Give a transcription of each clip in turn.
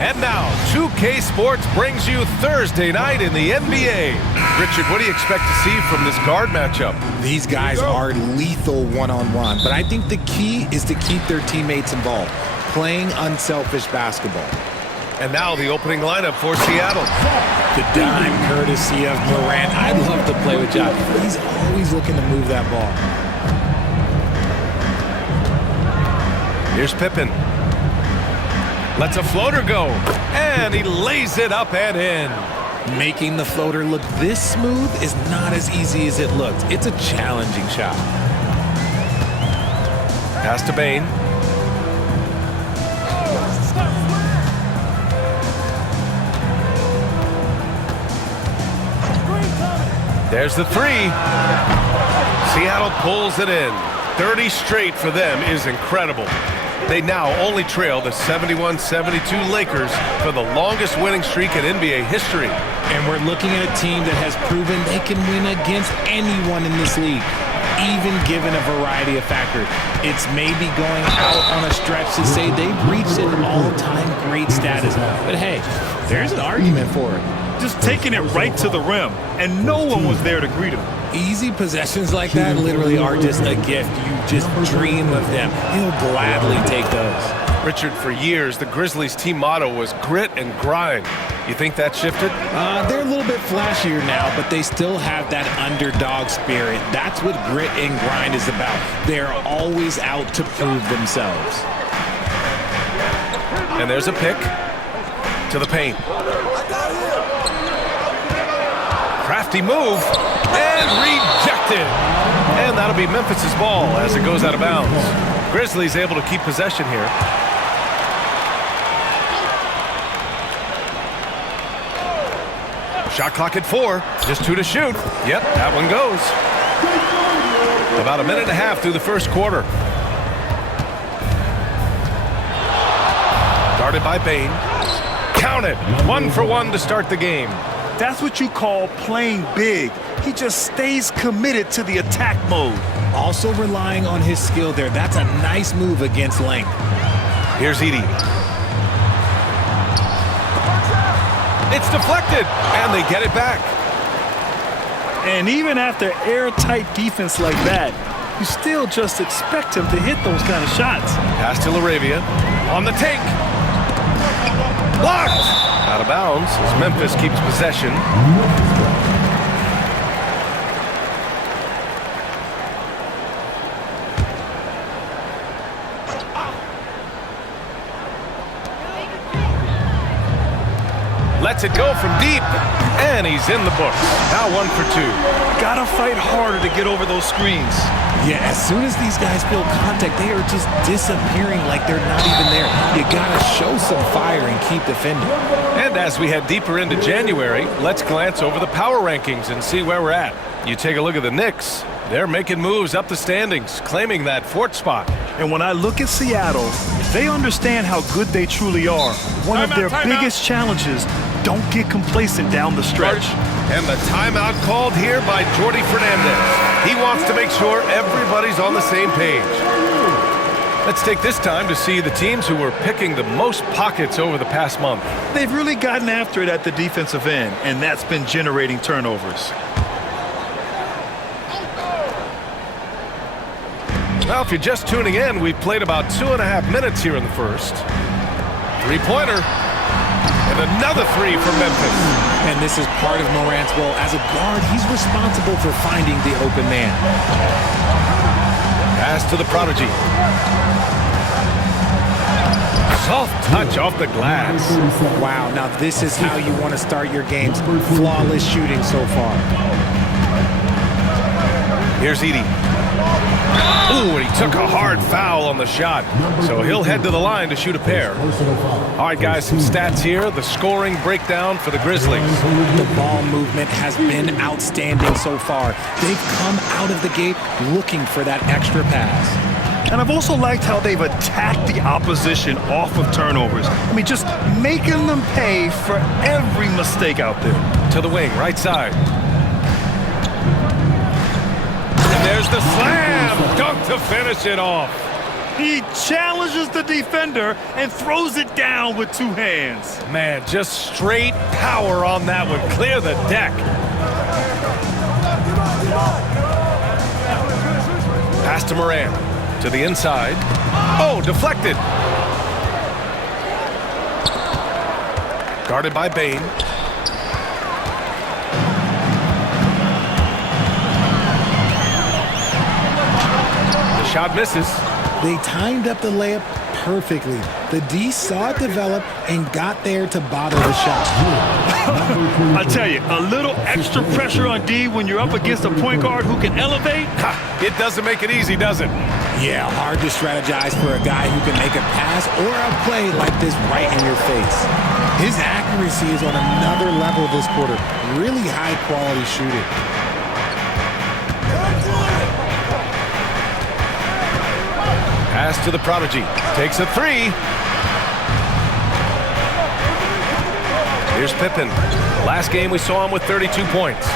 And now, 2K Sports brings you Thursday night in the NBA. Richard, what do you expect to see from this guard matchup? These guys are lethal one-on-one, but I think the key is to keep their teammates involved, playing unselfish basketball. And now the opening lineup for Seattle. The dime courtesy of Morant. I'd love to play with Josh. He's always looking to move that ball. Here's Pippen. Lets a floater go, and he lays it up and in. Making the floater look this smooth is not as easy as it looks. It's a challenging shot. Pass to Bane. There's the three. Seattle pulls it in. 30 straight for them is incredible. They now only trail the 71-72 Lakers for the longest winning streak in NBA history. And we're looking at a team that has proven they can win against anyone in this league, even given a variety of factors. It's maybe going out on a stretch to say they've reached an all-time great status. But hey, there's an argument for it. Just taking it right to the rim, and no one was there to greet him. Easy possessions like that literally are just a gift. You just dream of them. He'll gladly take those. Richard, for years, the Grizzlies team motto was grit and grind. You think that shifted? They're a little bit flashier now, but they still have that underdog spirit. That's what grit and grind is about. They're always out to prove themselves. And there's a pick to the paint. Crafty move, and rejected. And that'll be Memphis's ball as it goes out of bounds. Grizzlies able to keep possession here. Shot clock at 4, just 2 to shoot. Yep, that one goes. About a minute and a half through the first quarter. Guarded by Bane. Count it, 1 for 1 to start the game. That's what you call playing big. He just stays committed to the attack mode. Also relying on his skill there. That's a nice move against length. Here's Edey. It's deflected, and they get it back. And even after airtight defense like that, you still just expect him to hit those kind of shots. Pass to LaRavia. On the take. Blocked. Out of bounds as Memphis keeps possession. Lets it go from deep, and he's in the books. Now 1 for 2. Gotta fight harder to get over those screens. Yeah, as soon as these guys feel contact, they are just disappearing like they're not even there. You gotta show some fire and keep defending. And as we head deeper into January, let's glance over the power rankings and see where we're at. You take a look at the Knicks. They're making moves up the standings, claiming that 4th spot. And when I look at Seattle, they understand how good they truly are. One of their biggest challenges, don't get complacent down the stretch. And the timeout called here by Jordi Fernandez. He wants to make sure everybody's on the same page. Let's take this time to see the teams who were picking the most pockets over the past month. They've really gotten after it at the defensive end, and that's been generating turnovers. Now, if you're just tuning in, we've played about 2.5 minutes here in the first. Three-pointer. And another 3 from Memphis. And this is part of Morant's role. As a guard, he's responsible for finding the open man. Pass to the prodigy. Soft touch off the glass. Wow, now this is how you want to start your games. Flawless shooting so far. Here's Edey. Ooh, and he took a hard foul on the shot. So he'll head to the line to shoot a pair. All right, guys, some stats here. The scoring breakdown for the Grizzlies. The ball movement has been outstanding so far. They've come out of the gate looking for that extra pass. And I've also liked how they've attacked the opposition off of turnovers. I mean, just making them pay for every mistake out there. To the wing, right side. And there's the slam. Dunk to finish it off. He challenges the defender and throws it down with two hands. Man, just straight power on that one. Clear the deck. Pass to Moran. To the inside. Oh, deflected. Guarded by Bain. The shot misses. They timed up the layup perfectly. The D saw it develop and got there to bottle the shot. I tell you, a little extra pressure on D when you're up against a point guard who can elevate. It doesn't make it easy, does it? Yeah, hard to strategize for a guy who can make a pass or a play like this right in your face. His accuracy is on another level this quarter. Really high quality shooting. Pass to the prodigy. Takes a three. Here's Pippen. Last game we saw him with 32 points.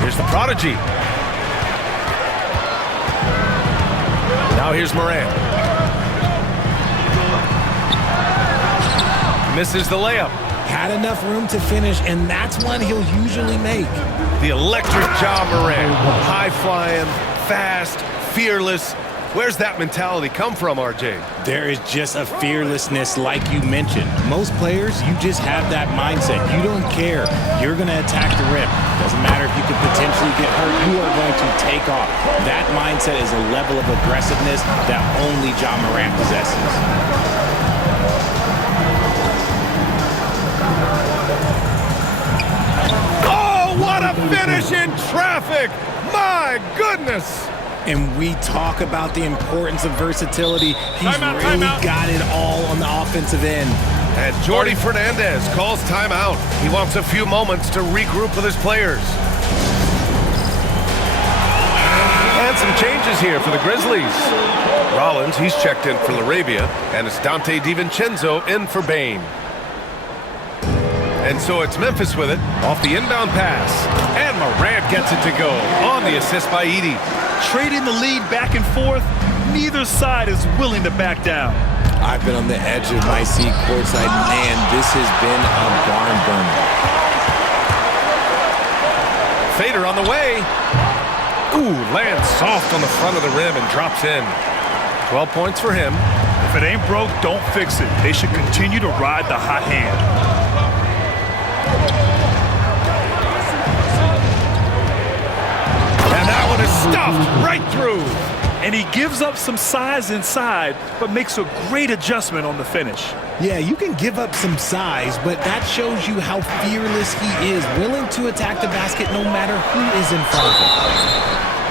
Here's the prodigy. Now here's Moran. Misses the layup. Had enough room to finish, and that's one he'll usually make. The electric Ja Moran. High flying, fast, fearless. Where's that mentality come from, RJ? There is just a fearlessness like you mentioned. Most players, you just have that mindset. You don't care. You're going to attack the rim. Doesn't matter if you could potentially get hurt. You are going to take off. That mindset is a level of aggressiveness that only Ja Morant possesses. Oh, what a finish in traffic! My goodness! And we talk about the importance of versatility. He's really got it all on the offensive end. And Jordi Fernandez calls timeout. He wants a few moments to regroup with his players. And some changes here for the Grizzlies. Rollins, he's checked in for LaRavia, and it's Dante DiVincenzo in for Bain. And so it's Memphis with it, off the inbound pass. And Morant gets it to go on the assist by Edey. Trading the lead back and forth, neither side is willing to back down. I've been on the edge of my seat courtside. Man, this has been a barn burner. Fader on the way. Ooh, lands soft on the front of the rim and drops in. 12 points for him. If it ain't broke, don't fix it. They should continue to ride the hot hand. And that one is stuffed right through. And he gives up some size inside, but makes a great adjustment on the finish. Yeah, you can give up some size, but that shows you how fearless he is, willing to attack the basket no matter who is in front of him.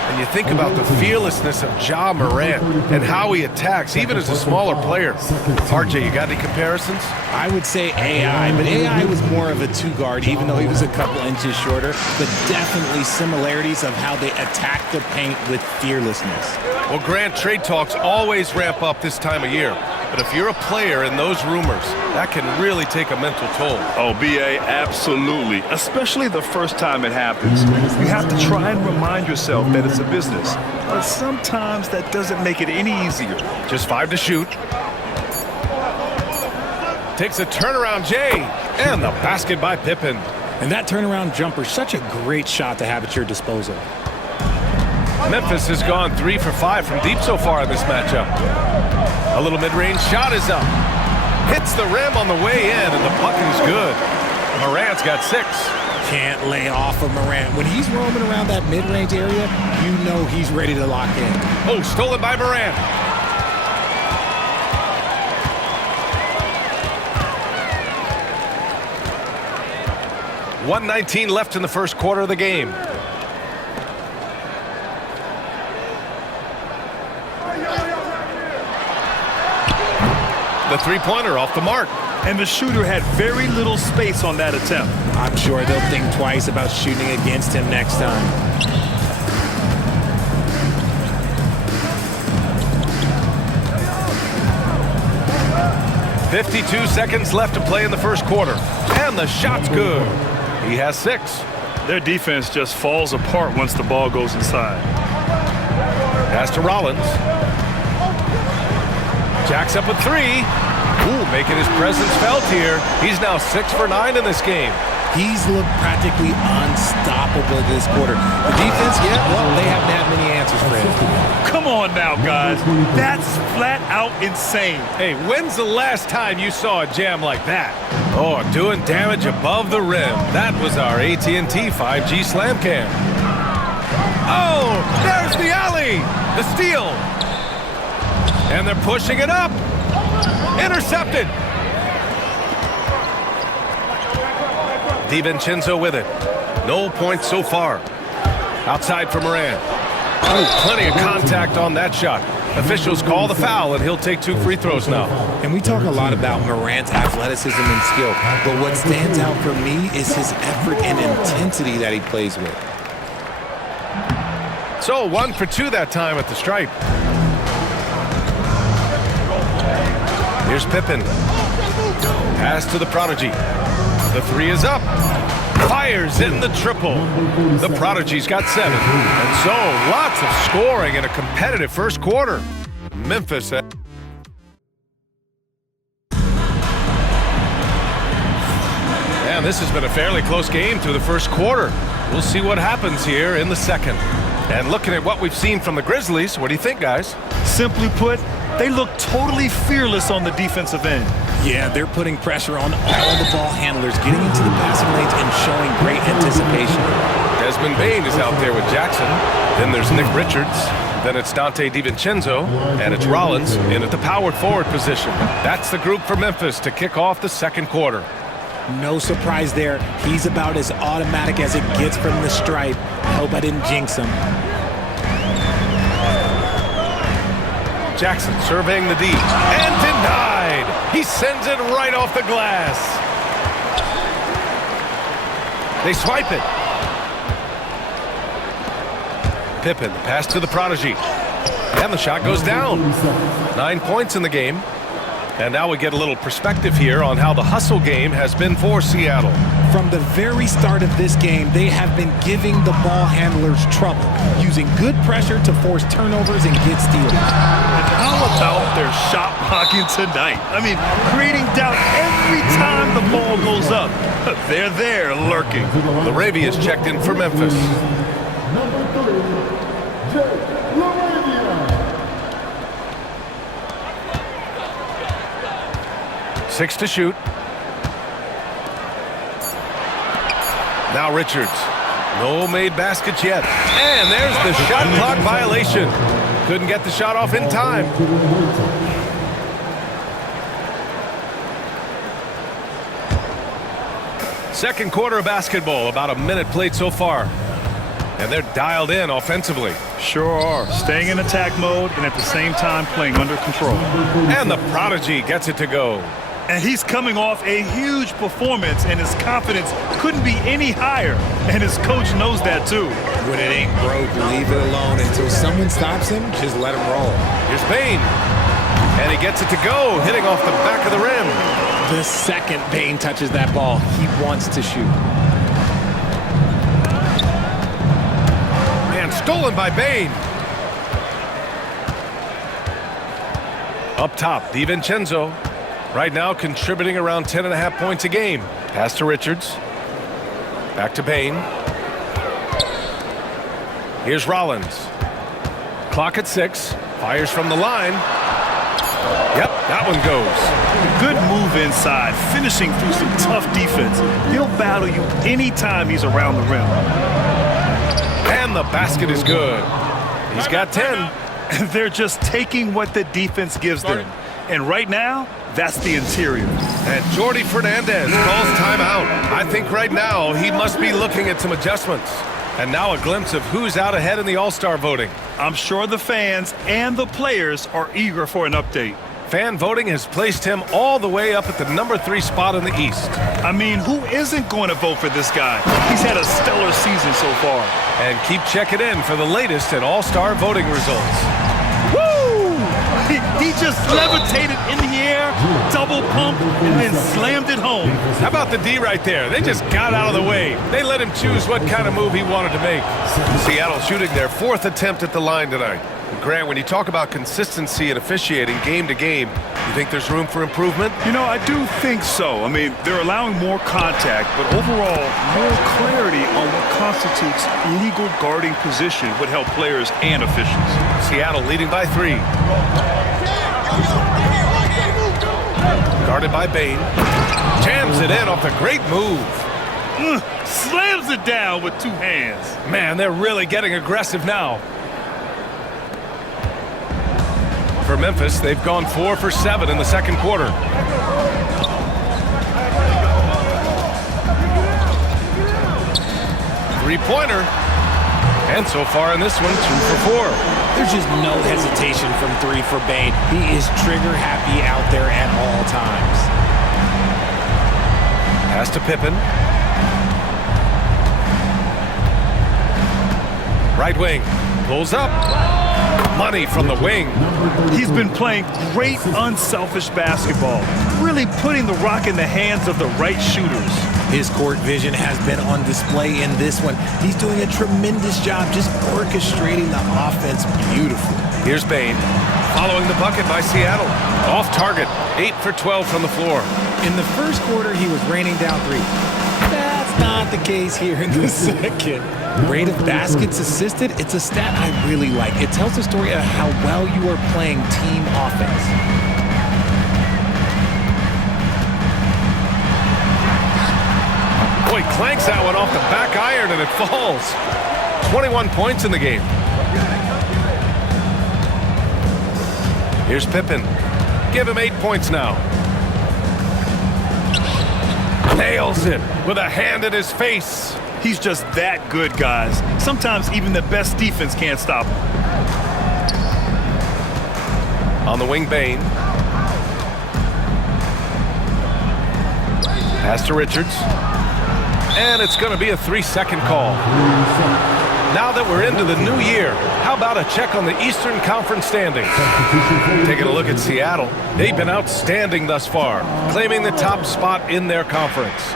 And you think about the fearlessness of Ja Morant and how he attacks, even as a smaller player. RJ, you got any comparisons? I would say AI, but AI was more of a two-guard, even though he was a couple inches shorter, but definitely similarities of how they attack the paint with fearlessness. Well, Grant, trade talks always ramp up this time of year. But if you're a player in those rumors, that can really take a mental toll. Oh, B.A., absolutely. Especially the first time it happens. You have to try and remind yourself that it's a business. But sometimes that doesn't make it any easier. Just 5 to shoot. Takes a turnaround, Jay. And the basket by Pippen. And that turnaround jumper, such a great shot to have at your disposal. Memphis has gone 3 for 5 from deep so far in this matchup. A little mid-range shot is up. Hits the rim on the way in, and the bucket is good. Morant's got 6. Can't lay off of Morant. When he's roaming around that mid-range area, you know he's ready to lock in. Oh, stolen by Morant. .119 left in the first quarter of the game. The three-pointer off the mark. And the shooter had very little space on that attempt. I'm sure they'll think twice about shooting against him next time. .52 seconds left to play in the first quarter. And the shot's good. He has 6. Their defense just falls apart once the ball goes inside. Pass to Rollins. Jacks up with 3. Ooh, making his presence felt here. He's now 6 for 9 in this game. He's looked practically unstoppable this quarter. The defense, yeah, well, they haven't had many answers for him. Come on now, guys. That's flat out insane. Hey, when's the last time you saw a jam like that? Oh, doing damage above the rim. That was our AT&T 5G Slam Cam. Oh, there's the alley. The steal. And they're pushing it up. Intercepted. DiVincenzo with it. No points so far. Outside for Moran. Oh, plenty of contact on that shot. Officials call the foul, and he'll take 2 free throws now. And we talk a lot about Morant's athleticism and skill, but what stands out for me is his effort and intensity that he plays with. So 1 for 2 that time at the stripe. Here's Pippen. Pass to the prodigy. The 3 is up. Fires in the triple. The prodigy's got 7. And so lots of scoring in a competitive first quarter. Memphis. And this has been a fairly close game through the first quarter. We'll see what happens here in the second. And looking at what we've seen from the Grizzlies, what do you think, guys? Simply put, they look totally fearless on the defensive end. Yeah, they're putting pressure on all the ball handlers, getting into the passing lanes and showing great anticipation. Desmond Bane is out there with Jackson. Then there's Nick Richards. Then it's Dante DiVincenzo. And it's Rollins in at the power forward position. That's the group for Memphis to kick off the second quarter. No surprise there. He's about as automatic as it gets from the stripe. I hope I didn't jinx him. Jackson surveying the D. And denied! He sends it right off the glass. They swipe it. Pippen, the pass to the prodigy. And the shot goes down. 9 points in the game. And now we get a little perspective here on how the hustle game has been for Seattle. From the very start of this game, they have been giving the ball handlers trouble, using good pressure to force turnovers and get steals. And how about their shot blocking tonight? I mean, creating doubt every time the ball goes up. They're there lurking. LaRavia is checked in for Memphis. 6 to shoot. Now Richards. No made baskets yet. And there's the shot clock violation. Couldn't get the shot off in time. Second quarter of basketball. About a minute played so far. And they're dialed in offensively. Sure are. Staying in attack mode and at the same time playing under control. And the prodigy gets it to go. And he's coming off a huge performance, and his confidence couldn't be any higher. And his coach knows that, too. When it ain't broke, leave it alone. Until someone stops him, just let him roll. Here's Bane. And he gets it to go, hitting off the back of the rim. The second Bane touches that ball, he wants to shoot. Man, stolen by Bane. Up top, DiVincenzo. Right now contributing around 10.5 points a game. Pass to Richards. Back to Bane. Here's Rollins. Clock at 6. Fires from the line. Yep, that one goes. Good move inside, finishing through some tough defense. He'll battle you anytime he's around the rim. And the basket is good. He's got 10. They're just taking what the defense gives them. And right now, that's the interior. And Jordi Fernandez calls timeout. I think right now he must be looking at some adjustments. And now a glimpse of who's out ahead in the All-Star voting. I'm sure the fans and the players are eager for an update. Fan voting has placed him all the way up at the number 3 spot in the East. I mean, who isn't going to vote for this guy? He's had a stellar season so far. And keep checking in for the latest in All-Star voting results. He just levitated in the air, double pump, and then slammed it home. How about the D right there? They just got out of the way. They let him choose what kind of move he wanted to make. Seattle shooting their 4th attempt at the line tonight. Grant, when you talk about consistency and officiating game to game, you think there's room for improvement? You know, I do think so. I mean, they're allowing more contact, but overall, more clarity on what constitutes legal guarding position would help players and officials. Seattle leading by 3. Guarded by Bain. Jams it in off a great move. Slams it down with 2 hands. Man, they're really getting aggressive now. For Memphis, they've gone 4 for 7 in the second quarter. Three-pointer. And so far in this one, 2 for 4. There's just no hesitation from 3 for Bain. He is trigger happy out there at all times. Pass to Pippen. Right wing. Pulls up. Money from the wing. He's been playing great unselfish basketball, really putting the rock in the hands of the right shooters. His court vision has been on display in this one. He's doing a tremendous job just orchestrating the offense beautifully. Here's Bain, following the bucket by Seattle. Off target, 8 for 12 from the floor. In the first quarter, he was raining down 3. That's not the case here in the second. Rate of baskets assisted, it's a stat I really like. It tells the story of how well you are playing team offense. Boy, clanks that one off the back iron and it falls. 21 points in the game. Here's Pippen. Give him 8 points now. Nails it with a hand in his face. He's just that good, guys. Sometimes even the best defense can't stop him. On the wing, Bain. Pass to Richards. And it's going to be a 3-second call. Now that we're into the new year, how about a check on the Eastern Conference standings? Taking a look at Seattle, they've been outstanding thus far, claiming the top spot in their conference.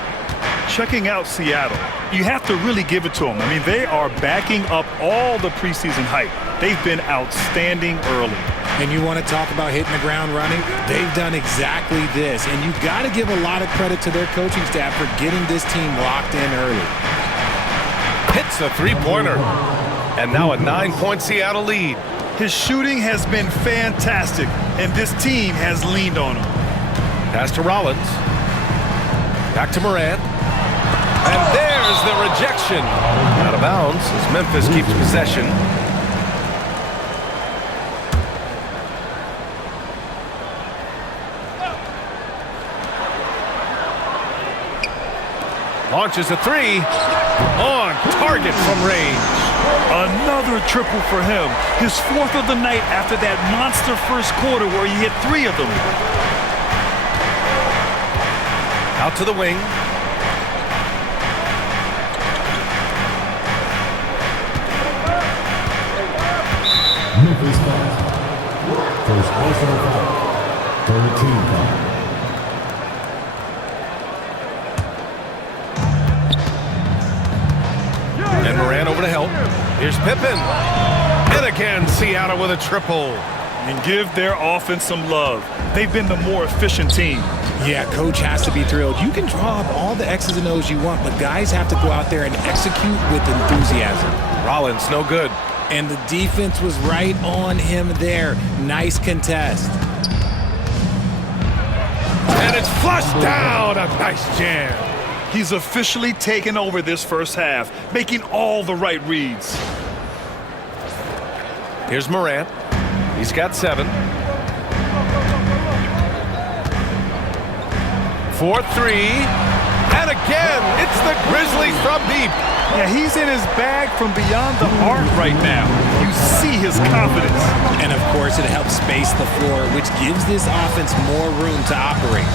Checking out Seattle, you have to really give it to them. I mean, they are backing up all the preseason hype. They've been outstanding early. And you want to talk about hitting the ground running? They've done exactly this. And you've got to give a lot of credit to their coaching staff for getting this team locked in early. Hits a three-pointer. And now a 9-point Seattle lead. His shooting has been fantastic, and this team has leaned on him. Pass to Rollins. Back to Morant. And there's the rejection. Out of bounds as Memphis keeps possession. Launches a three. On target from range. Another triple for him. His 4th of the night after that monster first quarter where he hit 3 of them. Out to the wing. Memphis foul. First personal foul. Third team foul. And Morant over to help. Here's Pippen. And again, Seattle with a triple. And give their offense some love. They've been the more efficient team. Yeah, coach has to be thrilled. You can draw up all the X's and O's you want, but guys have to go out there and execute with enthusiasm. Rollins, no good. And the defense was right on him there. Nice contest. And it's flushed down. A nice jam. He's officially taken over this first half, making all the right reads. Here's Morant. He's got 7. 4-3. And again, it's the Grizzlies from deep. Yeah, he's in his bag from beyond the arc right now. You see his confidence. And of course, it helps space the floor, which gives this offense more room to operate.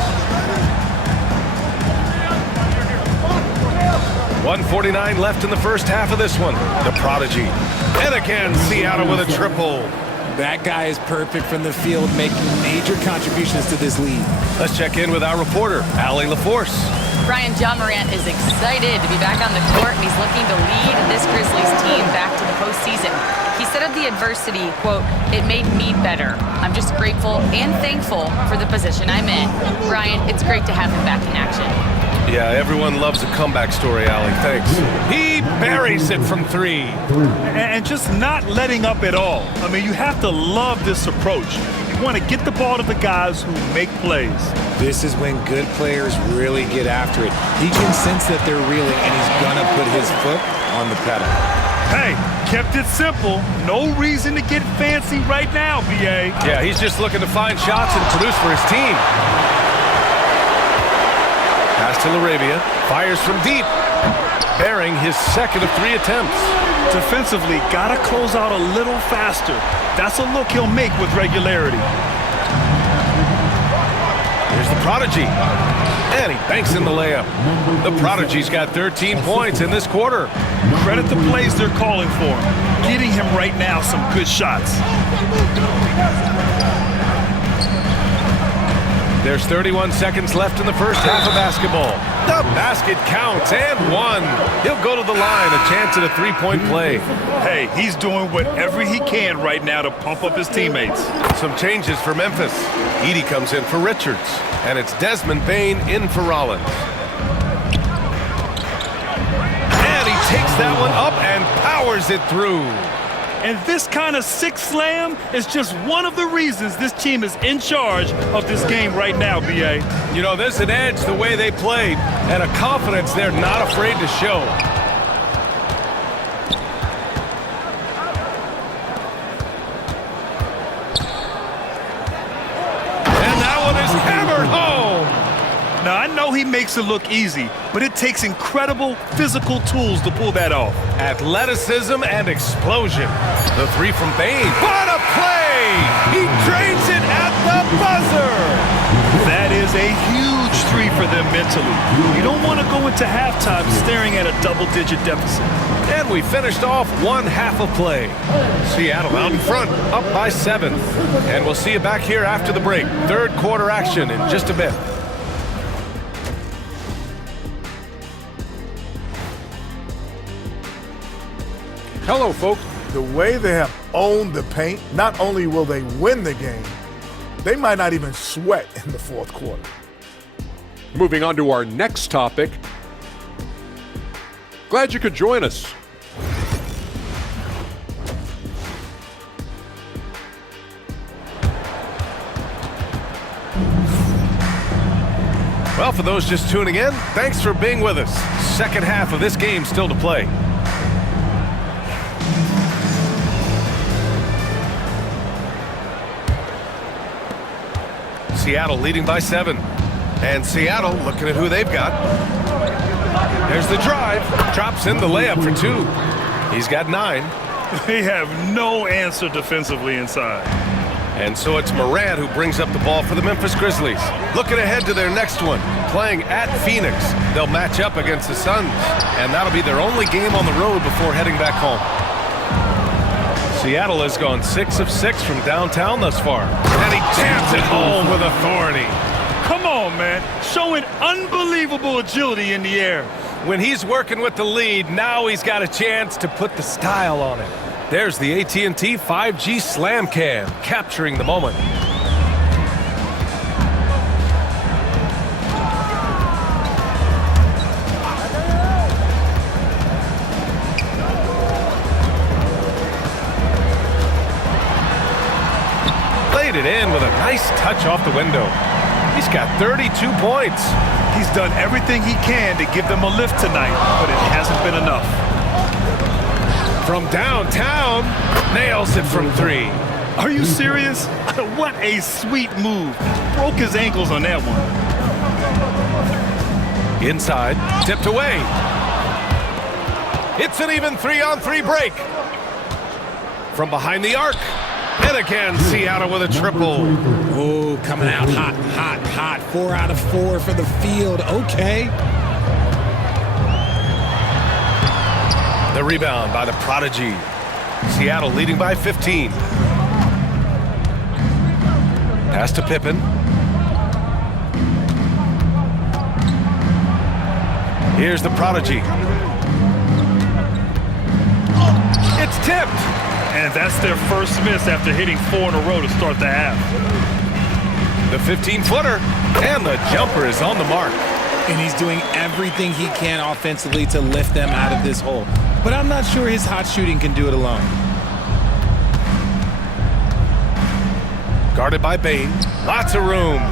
1:49 left in the first half of this one. The prodigy. And again, Seattle with a triple. That guy is perfect from the field, making major contributions to this lead. Let's check in with our reporter, Allie LaForce. Brian, John Morant is excited to be back on the court, and he's looking to lead this Grizzlies team back to the postseason. He said of the adversity, quote, "It made me better. I'm just grateful and thankful for the position I'm in." Brian, it's great to have him back in action. Yeah, everyone loves a comeback story, Allie. Thanks. He buries it from 3. And just not letting up at all. I mean, you have to love this approach. You want to get the ball to the guys who make plays. This is when good players really get after it. He can sense that they're reeling, and he's going to put his foot on the pedal. Hey, kept it simple. No reason to get fancy right now, B.A. Yeah, he's just looking to find shots and produce for his team. Pass to Laravia. Fires from deep. Bearing his second of 3 attempts. Defensively, got to close out a little faster. That's a look he'll make with regularity. Here's the Prodigy. And he banks in the layup. The Prodigy's got 13 points in this quarter. Credit the plays they're calling for him. Getting him right now some good shots. There's 31 seconds left in the first half of basketball. The basket counts and 1. He'll go to the line, a chance at a 3-point play. Hey, he's doing whatever he can right now to pump up his teammates. Some changes for Memphis. Edey comes in for Richards, and it's Desmond Bane in for Rollins. And he takes that one up and powers it through. And this kind of sick slam is just one of the reasons this team is in charge of this game right now, B.A. You know, there's an edge the way they played and a confidence they're not afraid to show. And that one is hammered home. Now, I know he makes it look easy, but it takes incredible physical tools to pull that off. Athleticism and explosion. The 3 from Bane. What a play! He drains it at the buzzer! That is a huge 3 for them mentally. You don't want to go into halftime staring at a double-digit deficit. And we finished off 1 half of play. Seattle out in front, up by 7. And we'll see you back here after the break. Third quarter action in just a bit. Hello, folks. The way they have owned the paint, not only will they win the game, they might not even sweat in the fourth quarter. Moving on to our next topic. Glad you could join us. Well, for those just tuning in, thanks for being with us. Second half of this game still to play. Seattle leading by 7. And Seattle looking at who they've got. There's the drive. Drops in the layup for 2. He's got 9. They have no answer defensively inside. And so it's Morant who brings up the ball for the Memphis Grizzlies. Looking ahead to their next one. Playing at Phoenix. They'll match up against the Suns. And that'll be their only game on the road before heading back home. Seattle has gone 6 of 6 from downtown thus far. And he jams it home with authority. Come on, man. Showing unbelievable agility in the air. When he's working with the lead, now he's got a chance to put the style on it. There's the AT&T 5G Slam Cam, capturing the moment. It in with a nice touch off the window. He's got 32 points. He's done everything he can to give them a lift tonight, but it hasn't been enough. From downtown, nails it from 3. Are you serious? What a sweet move. Broke his ankles on that one. Inside, tipped away. It's an even 3-on-3 break. From behind the arc. And again, Seattle with a triple. Oh, coming out hot, hot, hot. 4 out of 4 for the field. Okay. The rebound by the Prodigy. Seattle leading by 15. Pass to Pippen. Here's the prodigy. It's tipped. And that's their first miss after hitting 4 in a row to start the half. The 15-footer, and the jumper is on the mark. And he's doing everything he can offensively to lift them out of this hole. But I'm not sure his hot shooting can do it alone. Guarded by Bain. Lots of room.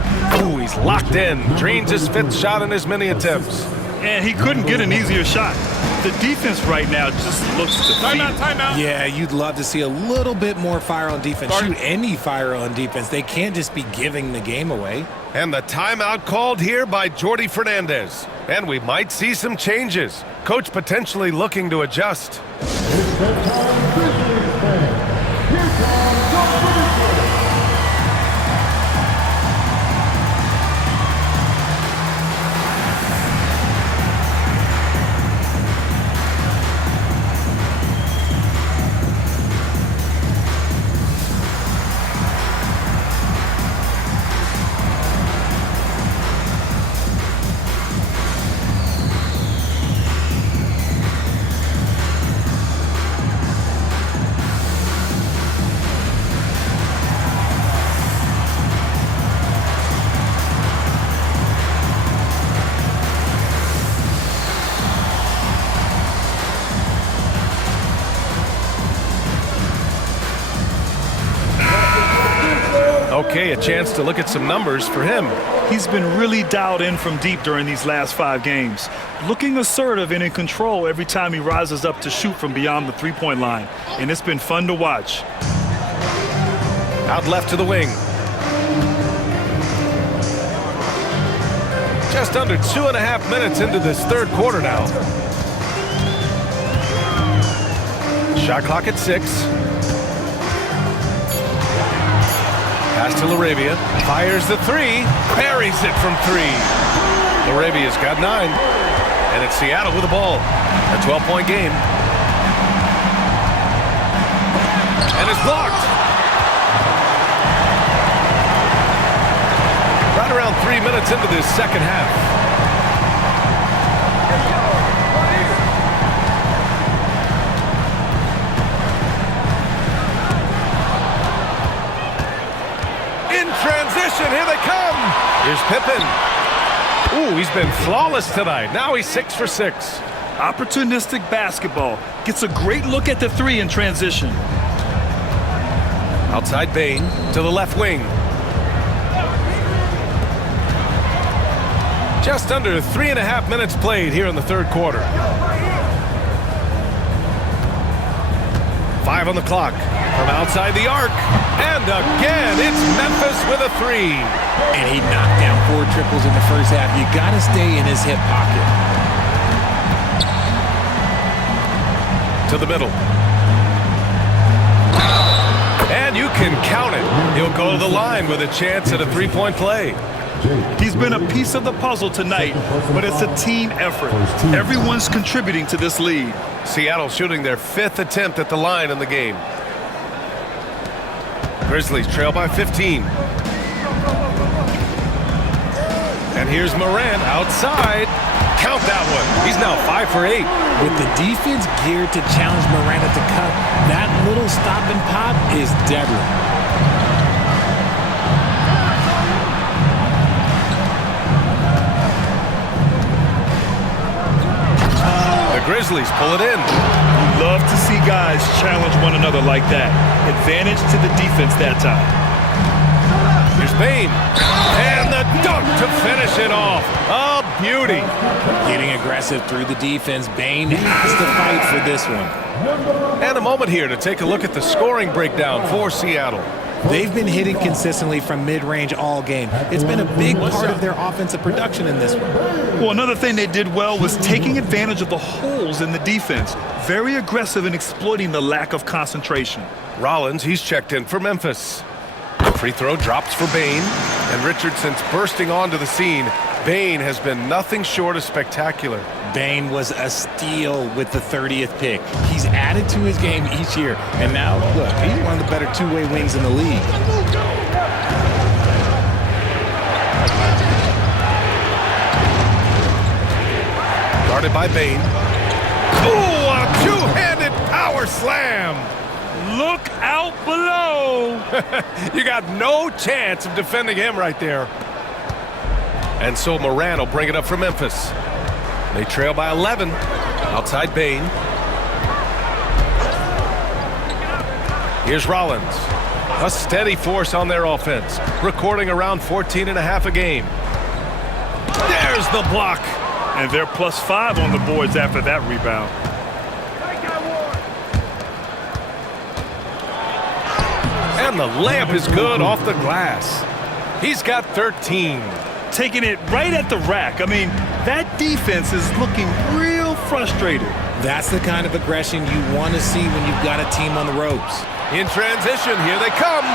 Ooh, he's locked in. Drains his 5th shot in as many attempts. And he couldn't get an easier shot. The defense right now just looks defeated. Timeout. Yeah, you'd love to see a little bit more fire on defense. Shoot any fire on defense. They can't just be giving the game away. And the timeout called here by Jordi Fernandez. And we might see some changes. Coach potentially looking to adjust. Okay, a chance to look at some numbers for him. He's been really dialed in from deep during these last 5 games. Looking assertive and in control every time he rises up to shoot from beyond the three-point line. And it's been fun to watch. Out left to the wing. Just under 2.5 minutes into this 3rd quarter now. Shot clock at 6. Pass to Laravia, fires the 3, buries it from 3. Laravia's got 9, and it's Seattle with the ball. A 12-point game. And it's blocked. Right around 3 minutes into this 2nd half. Transition, here they come. Here's Pippen. Ooh, he's been flawless tonight. Now he's 6 for 6. Opportunistic basketball. Gets a great look at the 3 in transition. Outside Bain to the left wing. Just under 3.5 minutes played here in the 3rd quarter. 5 on the clock. From outside the arc. And again, it's Memphis with a 3. And he knocked down 4 triples in the first half. You got to stay in his hip pocket. To the middle. And you can count it. He'll go to the line with a chance at a 3-point play. He's been a piece of the puzzle tonight, but it's a team effort. Everyone's contributing to this lead. Seattle shooting their 5th attempt at the line in the game. Grizzlies trail by 15. And here's Moran outside. Count that one. He's now 5 for 8. With the defense geared to challenge Moran at the cup, that little stop and pop is deadly. The Grizzlies pull it in. You love to see guys challenge one another like that. Advantage to the defense that time. Here's Bain. And the dunk to finish it off. A beauty. Getting aggressive through the defense. Bain has to fight for this one. And a moment here to take a look at the scoring breakdown for Seattle. They've been hitting consistently from mid-range all game. It's been a big part of their offensive production in this one. Well, another thing they did well was taking advantage of the holes in the defense. Very aggressive in exploiting the lack of concentration. Rollins, he's checked in for Memphis. The free throw drops for Bain. And Richardson's bursting onto the scene. Bain has been nothing short of spectacular. Bain was a steal with the 30th pick. He's added to his game each year. And now, look, he's one of the better two-way wings in the league. Guarded by Bain. Ooh, a two-handed power slam. Look out below. You got no chance of defending him right there. And so Moran will bring it up for Memphis. They trail by 11. Outside Bain. Here's Rollins. A steady force on their offense, recording around 14.5 a game. There's the block. And they're +5 on the boards after that rebound. And the layup is good off the glass. He's got 13. Taking it right at the rack. I mean, that defense is looking real frustrated. That's the kind of aggression you want to see when you've got a team on the ropes. In transition, here they come.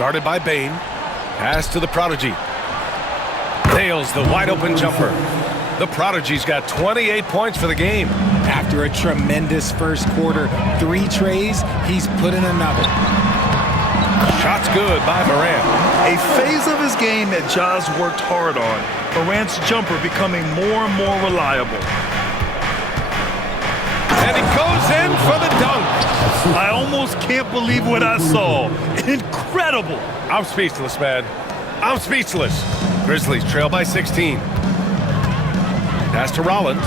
Guarded by Bain. Pass to the Prodigy. Nails the wide-open jumper. The Prodigy's got 28 points for the game. After a tremendous first quarter, 3 trays, he's put in another. Shot's good by Morant. A phase of his game that Ja's worked hard on. Morant's jumper becoming more and more reliable. And he goes in for the dunk. I almost can't believe what I saw. Incredible. I'm speechless, man. I'm speechless. Grizzlies trail by 16. Pass to Rollins.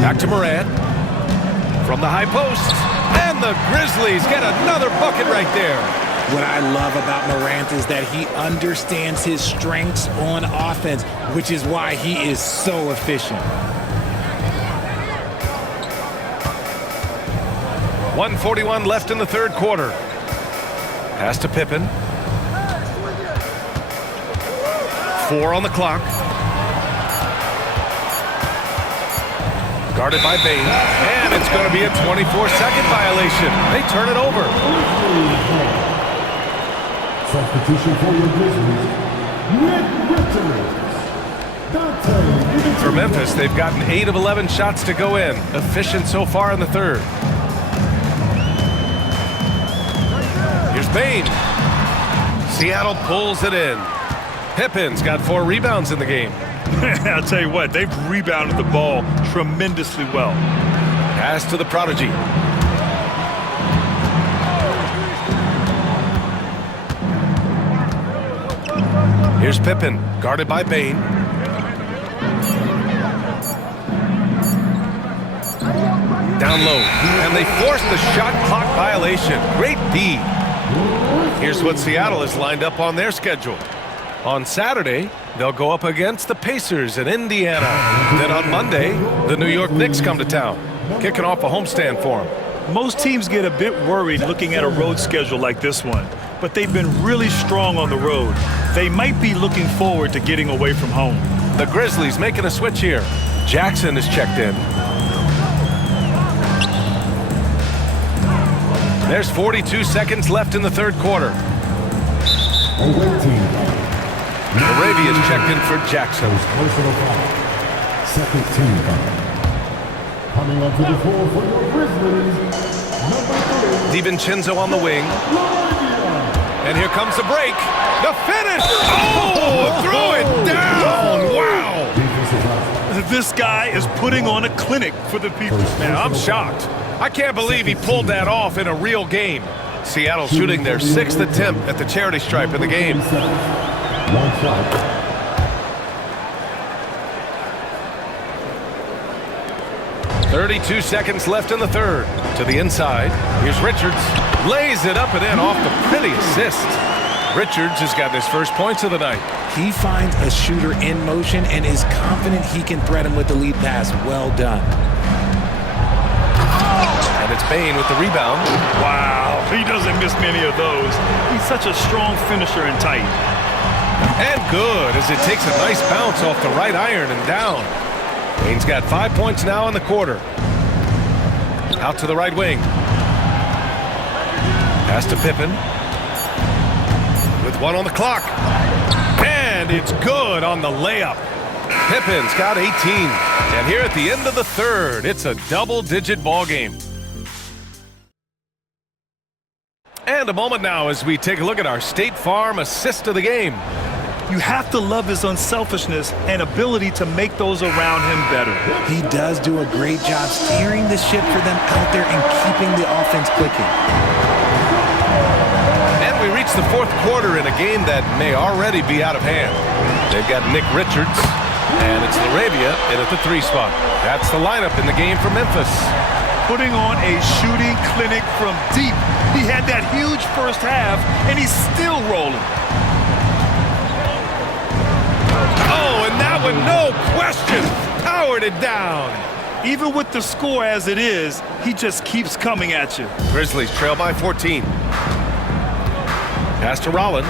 Back to Morant. From the high post. And the Grizzlies get another bucket right there. What I love about Morant is that he understands his strengths on offense, which is why he is so efficient. 1:41 left in the third quarter. Pass to Pippen. 4 on the clock. Guarded by Bain. And it's going to be a 24-second violation. They turn it over. Substitution for your Grizzlies, Richards. For Memphis, they've gotten 8 of 11 shots to go in. Efficient so far in the third. Here's Bain. Seattle pulls it in. Pippen's got 4 rebounds in the game. I'll tell you what, they've rebounded the ball tremendously well. Pass to the Prodigy. Here's Pippen, guarded by Bain. Down low, and they force the shot clock violation. Great D. Here's what Seattle has lined up on their schedule. On Saturday, they'll go up against the Pacers in Indiana. Then on Monday, the New York Knicks come to town, kicking off a homestand for them. Most teams get a bit worried looking at a road schedule like this one, but they've been really strong on the road. They might be looking forward to getting away from home. The Grizzlies making a switch here. Jackson is checked in. There's 42 seconds left in the third quarter. Arabia's checked in for Jackson. Second team foul. Coming onto the floor for your Grizzlies, number 3. DiVincenzo on the wing. And here comes the break. The finish! Oh, throw it down! Wow! This guy is putting on a clinic for the people. Man, I'm shocked. I can't believe he pulled that off in a real game. Seattle shooting their 6th attempt at the charity stripe in the game. 32 seconds left in the third. To the inside. Here's Richards. Lays it up and in off the pretty assist. Richards has got his first points of the night. He finds a shooter in motion and is confident he can thread him with the lead pass. Well done. And it's Bain with the rebound. Wow, he doesn't miss many of those. He's such a strong finisher and tight. And good, as it takes a nice bounce off the right iron and down. Bain's got 5 points now in the quarter. Out to the right wing. Pass to Pippen. With 1 on the clock. And it's good on the layup. Pippen's got 18. And here at the end of the third, it's a double-digit ball game. And a moment now as we take a look at our State Farm assist of the game. You have to love his unselfishness and ability to make those around him better. He does do a great job steering the ship for them out there and keeping the offense clicking. And we reach the fourth quarter in a game that may already be out of hand. They've got Nick Richards, and it's Laravia in at the 3 spot. That's the lineup in the game for Memphis. Putting on a shooting clinic from deep. He had that huge first half, and he's still rolling. Oh, and that one, no question, powered it down. Even with the score as it is, he just keeps coming at you. Grizzlies trail by 14. Pass to Rollins.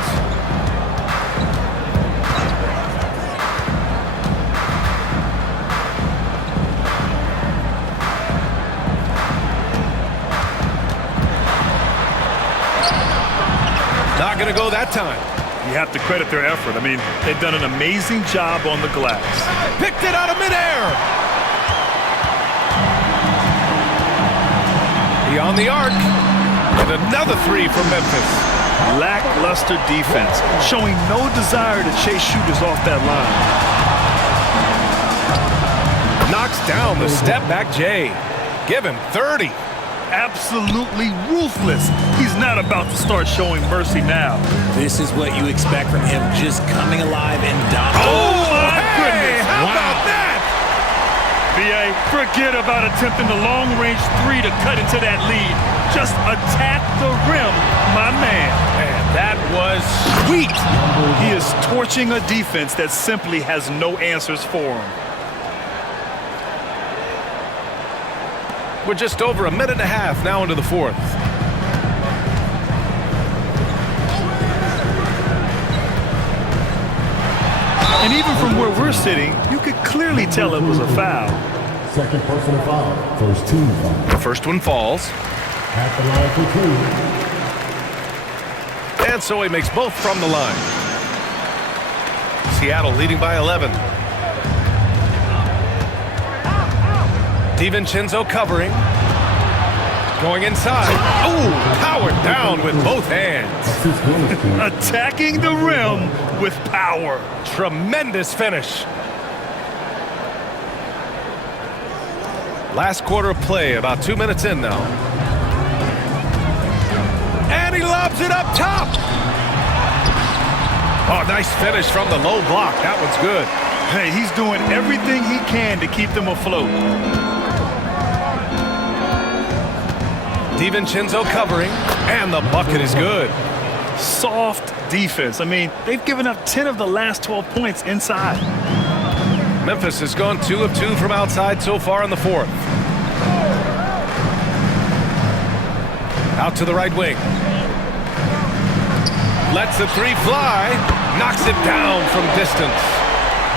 Not going to go that time. You have to credit their effort. I mean, they've done an amazing job on the glass. Picked it out of midair. Beyond the arc. And another 3 from Memphis. Lackluster defense, showing no desire to chase shooters off that line. Knocks down the step-back J. Give him 30. Absolutely ruthless. He's not about to start showing mercy now. This is what you expect from him, just coming alive and dominating. Oh, my goodness. How about that? B.A., forget about attempting the long-range 3 to cut into that lead. Just attack the rim, my man. Man, that was sweet. He is torching a defense that simply has no answers for him. We're just over a minute and a half now into the fourth. And even from where we're sitting, you could clearly tell it was a foul. Second personal foul. First team foul. The first one falls. At the line for 2. And so he makes both from the line. Seattle leading by 11. DiVincenzo covering. Going inside. Oh, powered down with both hands. Attacking the rim with power. Tremendous finish. Last quarter of play, about 2 minutes in now. And he lobs it up top. Oh, nice finish from the low block. That one's good. Hey, he's doing everything he can to keep them afloat. DiVincenzo covering, and the bucket is good. Soft defense. I mean, they've given up 10 of the last 12 points inside. Memphis has gone 2 of 2 from outside so far in the fourth. Out to the right wing. Lets the 3 fly. Knocks it down from distance.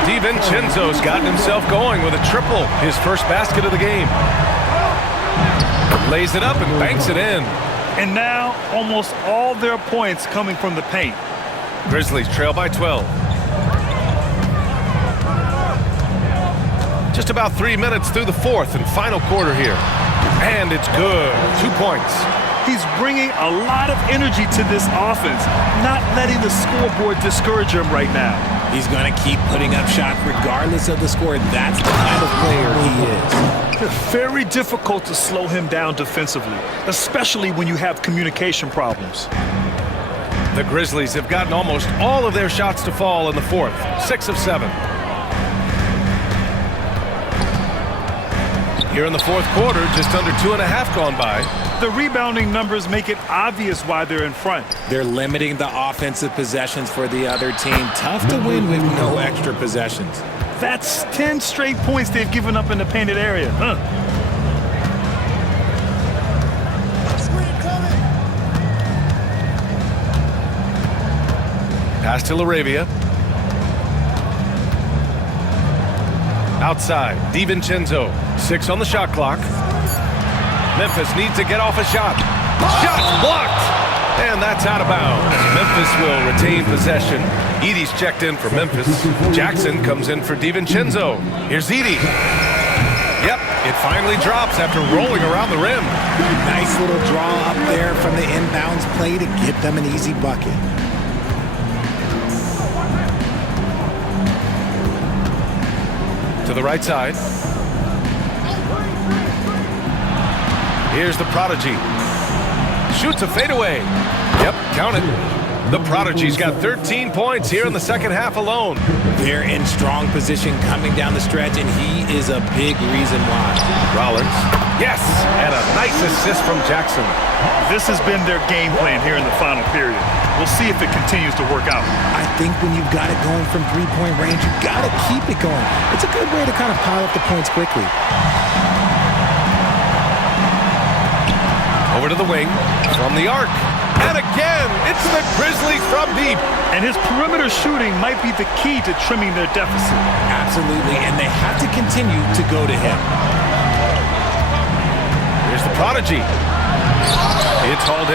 DiVincenzo's gotten himself going with a triple. His first basket of the game. Lays it up and banks it in. And now, almost all their points coming from the paint. Grizzlies trail by 12. Just about 3 minutes through the fourth and final quarter here. And it's good. 2 points. He's bringing a lot of energy to this offense, not letting the scoreboard discourage him right now. He's going to keep putting up shots regardless of the score. That's the kind of player he is. It's very difficult to slow him down defensively, especially when you have communication problems. The Grizzlies have gotten almost all of their shots to fall in the fourth. 6 of 7. Here in the fourth quarter, just under 2.5 gone by. The rebounding numbers make it obvious why they're in front. They're limiting the offensive possessions for the other team. Tough to win with no extra possessions. That's 10 straight points they've given up in the painted area. Pass to Laravia. Outside, DiVincenzo. 6 on the shot clock. Memphis needs to get off a shot. Shot's blocked! And that's out of bounds. Memphis will retain possession. Edey's checked in for Memphis. Jackson comes in for DiVincenzo. Here's Edey. Yep, It finally drops after rolling around the rim. Nice little draw up there from the inbounds play to get them an easy bucket. To the right side. Here's the Prodigy. Shoots a fadeaway. Yep, count it. The Prodigy's got 13 points here in the second half alone. They're in strong position coming down the stretch, and he is a big reason why. Rollins. Yes, and a nice assist from Jackson. This has been their game plan here in the final period. We'll see if it continues to work out. I think when you've got it going from three-point range, you've got to keep it going. It's a good way to kind of pile up the points quickly. Over to the wing, from the arc. And again, it's the Grizzlies from deep. And his perimeter shooting might be the key to trimming their deficit. Absolutely, and they have to continue to go to him. Here's the Prodigy. It's hauled